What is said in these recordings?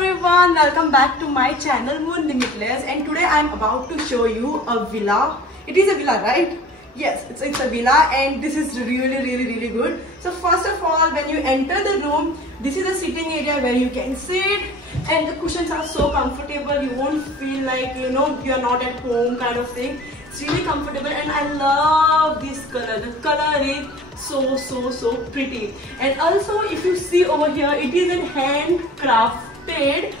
everyone, welcome back to my channel Moon Limitless, and today I am about to show you a villa. It is a villa, right? Yes, it's a villa, and this is really good. So first of all, when you enter the room, this is a sitting area where you can sit, and the cushions are so comfortable. You won't feel like you're not at home kind of thing. It's really comfortable, and I love this color. The color is so pretty. And also, if you see over here, it is a handcrafted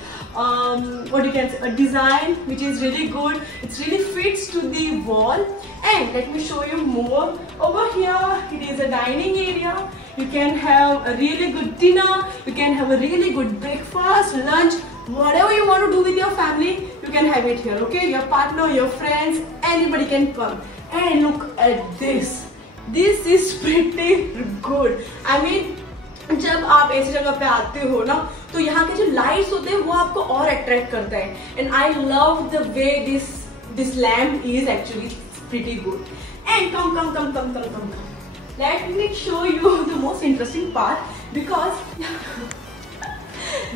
what you can say, a design which is really good. It really fits to the wall. And let me show you more. Over here, it is a dining area. You can have a really good dinner. You can have a really good breakfast, lunch, whatever you want to do with your family, you can have it here. Okay, your partner, your friends, anybody can come. And look at this. This is pretty good. I mean, जब आप ऐसी जगह पे आते हो ना, तो यहाँ के जो लाइट्स होते हैं वो आपको और अट्रैक्ट करता है. And I love the way this lamp is actually pretty good. And come. Let me show you the most interesting part, because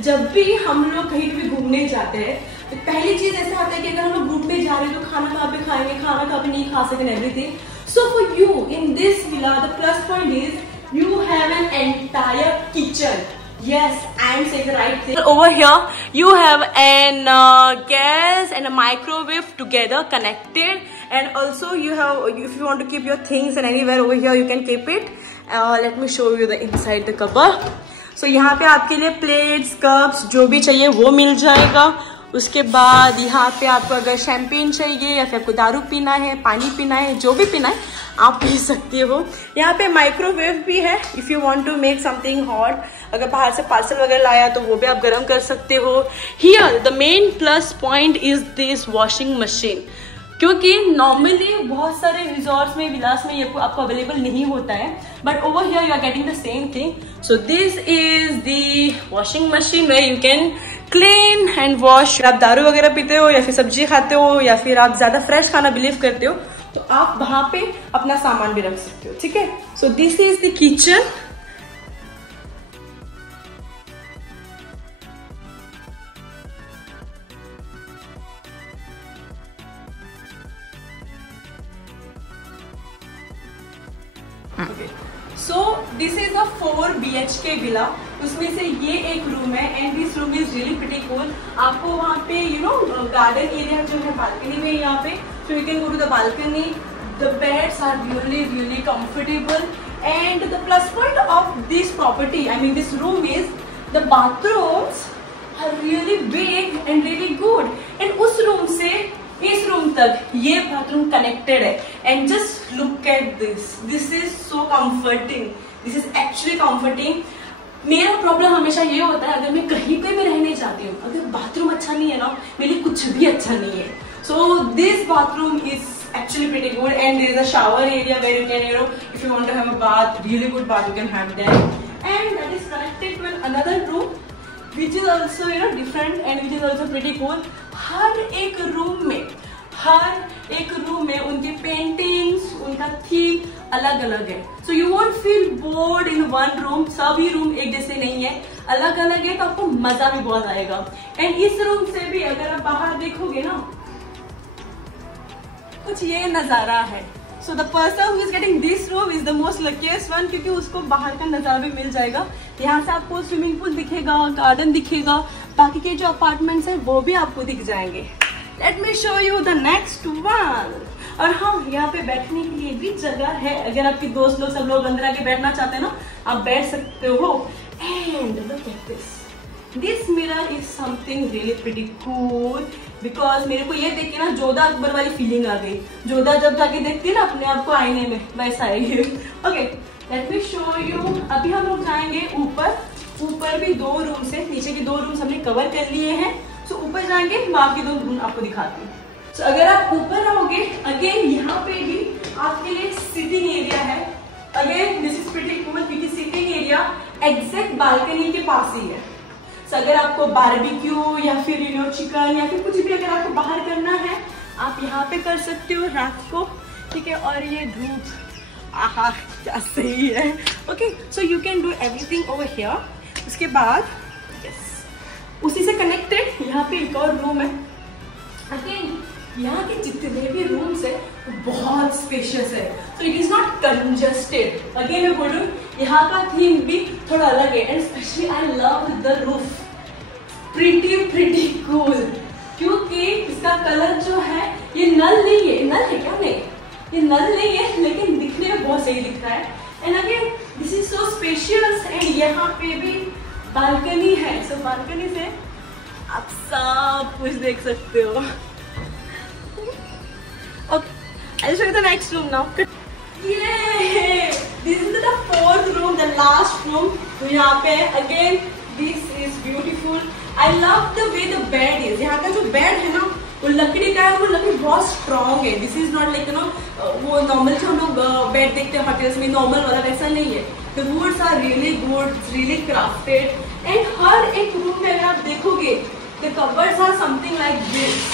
जब भी हम लोग कहीं भी घूमने जाते हैं तो पहली चीज ऐसा आता है कि अगर हम लोग ग्रुप में जा रहे हैं तो खाना कहाँ पे खाएंगे, खाना कहाँ पे नहीं खा सकते, everything. So for you in this villa, the plus point is you have an entire kitchen. Yes, I am saying the right thing. Over here, you have an gas and a microwave together connected, and also you have, if you want to keep your things and anywhere over here, you can keep it. Let me show you the inside the cupboard. So यहाँ पे आपके लिए plates, cups, जो भी चाहिए वो मिल जाएगा. उसके बाद यहाँ पे आपको अगर शैम्पेन चाहिए या फिर आपको दारू पीना है, पानी पीना है, जो भी पीना है आप पी सकते हो. यहाँ पे माइक्रोवेव भी है. If you want to make something hot, अगर बाहर से पार्सल वगैरह लाया तो वो भी आप गर्म कर सकते हो. Here the main plus point is this washing machine, क्योंकि नॉर्मली बहुत सारे रिजॉर्ट्स में, विलास में ये आपको अवेलेबल नहीं होता है, but over here you are getting the same thing. So this is the washing machine where you can clean and wash. आप दारू वगैरह पीते हो या फिर सब्जी खाते हो या फिर आप ज्यादा फ्रेश खाना बिलीव करते हो तो आप वहां पे अपना सामान भी रख सकते हो. ठीक है. सो this is the kitchen. Okay. So this is a 4 BHK villa. उसमें से ये एक रूम है, and this room is really pretty cool. आपको वहाँ पे गार्डन एरिया जो है, बालकनी में यहाँ पे, so you can go to the balcony. The beds are really comfortable, and the plus point of this property, I mean this room, is the bathrooms are really big and really good. And उस room से इस room तक ये bathroom connected है. And just look at this is so comforting. This is actually comforting. मेरा problem हमेशा ये होता है, अगर मैं कहीं पे भी रहने जाती हूँ, अगर बाथरूम अच्छा नहीं है ना, मेरे लिए कुछ भी अच्छा नहीं है. So this bathroom is actually pretty good, and there is a shower area where you can, if you want to have a bath, really good bath, you can have that. And that is connected to another room which is also different and which is also pretty cool. हर एक room में उनके paintings, उनका theme अलग अलग है. So you won't feel bored in one room. सभी room एक जैसे नहीं है, अलग अलग है, तो आपको मजा भी बहुत आएगा. एंड इस रूम से भी अगर आप बाहर देखोगे ना, कुछ ये नजारा है. So the person who is getting this room is the most luckiest one, क्योंकि उसको बाहर का नजारा भी मिल जाएगा. यहाँ से आपको स्विमिंग पूल दिखेगा, गार्डन दिखेगा, बाकी के जो अपार्टमेंट्स हैं वो भी आपको दिख जाएंगे. Late me show you the next one. और हाँ, यहाँ पे बैठने के लिए भी जगह है. अगर आपके दोस्त लोग सब लोग अंदर आके बैठना चाहते हैं ना, आप बैठ सकते हो. And look at this. This mirror is something really pretty cool, because मेरे को ये देख के ना जोधा अकबर वाली फीलिंग आ गई. जोधा जब जाके देखती है ना अपने आप को आईने में, वैसा है ये. Okay, late me show you. अभी हम लोग जाएंगे ऊपर. ऊपर भी 2 रूम्स है, नीचे के 2 रूम्स हमने कवर कर लिए हैं. सो ऊपर जाएंगे, वहां के 2 रूम आपको दिखाती हूँ. सो अगर आप ऊपर रहोगे, अगेन यहाँ पे भी आपके लिए सिटिंग एरिया है. Again this is pretty cool, क्योंकि सिटिंग एरिया एग्जैक्ट बालकनी के पास ही है. सो अगर आपको बारबेक्यू या फिर चिकन या फिर कुछ भी अगर आपको बाहर करना है, आप यहाँ पे कर सकते हो रात को. ठीक है. और ये धूप, आहा क्या सही है. Okay, so you can do everything over here. उसके बाद उसी से कनेक्टेड यहाँ पे एक और रूम है। अगेन यहाँ के जितने भी रूम्स है वो बहुत स्पेशियस है, so it is not congested. Again मैं बोल रही हूँ यहाँ का थीम भी थोड़ा अलग है, and specially I love the roof, pretty cool, क्योंकि इसका कलर जो है ये नल नहीं है, नल है क्या? नहीं, ये नल नहीं है, लेकिन दिखने में बहुत सही दिख रहा है। And again this is so spacious, and यहाँ पे भी बालकनी है, सो बालकनी से आप सब कुछ देख सकते हो। Okay, I'll show you the next room now. Yay! This is the fourth room, the last room. तो यहाँ पे again this is beautiful. I love the way the bed is. यहाँ का जो बेड है ना वो लकड़ी का है, वो लकड़ी बहुत स्ट्रॉन्ग है। This is not like वो नॉर्मल जो हम लोग बेड देखते हैं होटल्स में नॉर्मल वाला, वैसा नहीं है। The woods are really good, really crafted. And हर एक रूम में अगर आप देखोगे the cupboards are something like this.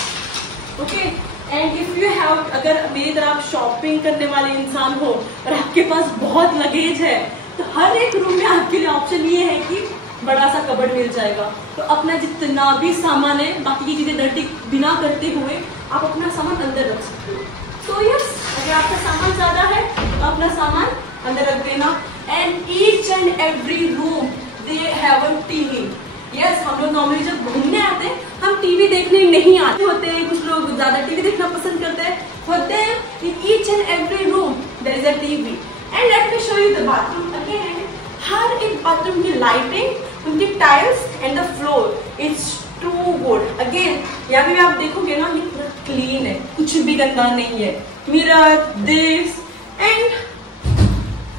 Okay? And if you have, अगर मेरी तरह आप शॉपिंग करने वाले इंसान हो और आपके पास बहुत लगेज है, तो हर एक रूम में आपके लिए ऑप्शन ये है कि बड़ा सा कबर्ड मिल जाएगा। तो अपना जितना भी सामान है, बाकी की चीजें डर्टी बिना करते हुए आप अपना सामान अंदर रख सकते हो। सो यस, अगर आपका सामान ज्यादा है तो अपना सामान अंदर रख देना। And each and every room they have a TV. Yes, हम लोग नॉर्मली जब घूमने आते हैं हम टीवी देखने नहीं आते होते हैं, कुछ लोग ज्यादा टीवी देखना पसंद करते हैं, होते हैं। In each and every room there is a TV. And let me show you the bathroom again. हर एक बाथरूम की लाइटिंग, उनकी tiles and the floor is too good. Again यहाँ पे आप देखोगे ना, ये पूरा क्लीन है, कुछ भी गंदा नहीं है। मिरर, दिस, एंड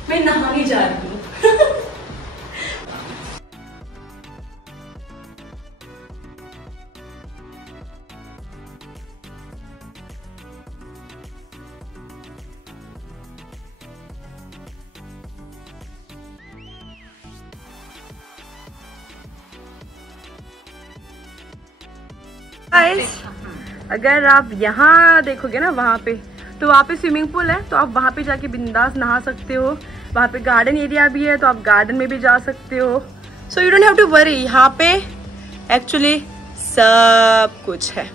मैं नहाने जा रही हूँ। अगर आप यहाँ देखोगे ना वहाँ पे, तो वहाँ पे स्विमिंग पूल है, तो आप वहाँ पे जाके बिंदास नहा सकते हो। वहाँ पे गार्डन एरिया भी है, तो आप गार्डन में भी जा सकते हो। So you don't have to worry, यहाँ पे एक्चुअली सब कुछ है,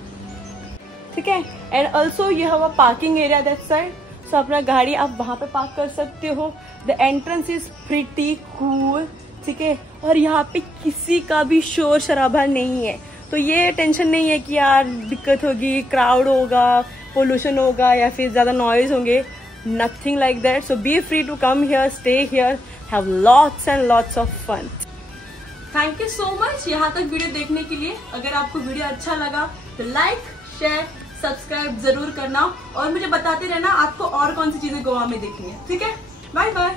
ठीक है। And also you have a parking area that side, so अपना गाड़ी आप वहाँ पे पार्क कर सकते हो। The entrance is pretty cool, ठीक है। और यहाँ पे किसी का भी शोर शराबा नहीं है, तो ये टेंशन नहीं है कि यार दिक्कत होगी, क्राउड होगा, पोल्यूशन होगा या फिर ज्यादा नॉइज होंगे। Nothing like that. So be free to come here, stay here, have lots and lots of fun. Thank you so much यहाँ तक वीडियो देखने के लिए। अगर आपको वीडियो अच्छा लगा तो लाइक, शेयर, सब्सक्राइब जरूर करना, और मुझे बताते रहना आपको और कौन सी चीजें गोवा में देखनी है, ठीक है। Bye bye.